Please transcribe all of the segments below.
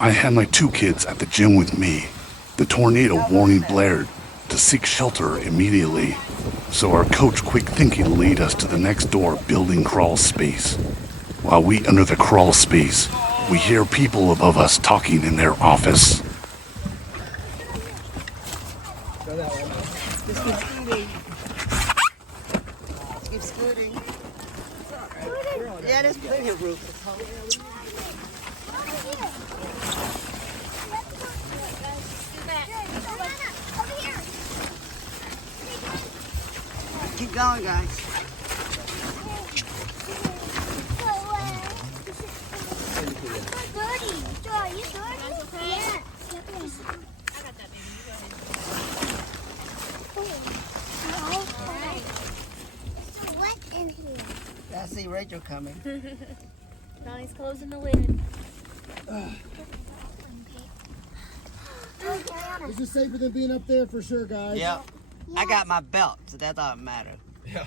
I had my two kids at the gym with me. The tornado warning blared to seek shelter immediately, so our coach quick thinking lead us to the next door building crawl space. While we enter the crawl space, we hear people above us talking in their office. Keep scooting. Yeah, there's plenty of room. Keep going, guys. I see Rachel coming. Donnie's closing the lid. This is safer than being up there for sure, guys. Yep. I got my belt, so that's all that matters. Yeah.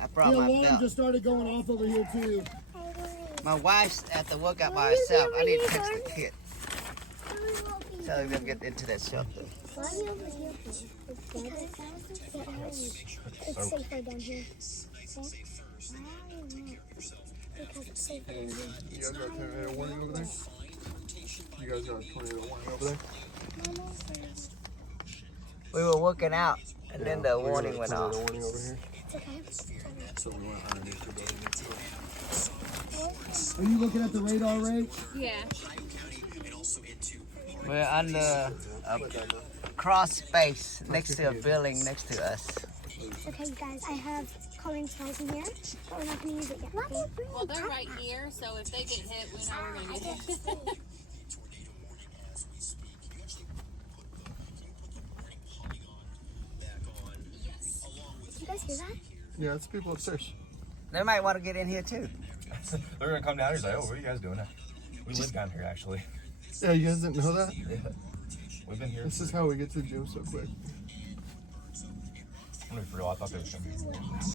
I brought The my alarm belt. just started going off over here too. My wife's at the workout by herself. I need to text the kids. Telling them to get into that shelter. It's safer down here. Because it's safer down here. You guys got a tornado warning over there? You guys got a tornado warning over there? We were working out, and then the We got warning a went tornado off. warning over here. It's okay. So we went underneath the building. Are you looking at the radar, Rach? Yeah. We're under a cross space next to a building next to us. Okay, you guys, I have coloring supplies in here, but we're not going to use it yet. Okay? Well, they're right here, so if they get hit, we know we're gonna get hit. Did you guys hear that? Yeah, it's people upstairs. They might want to get in here too. They're gonna come down here and say, "Oh, what are you guys doing?" We live down here, actually. Yeah, you guys didn't know that? Yeah, we've been here. This is how we get to the gym so quick. I thought they were gonna be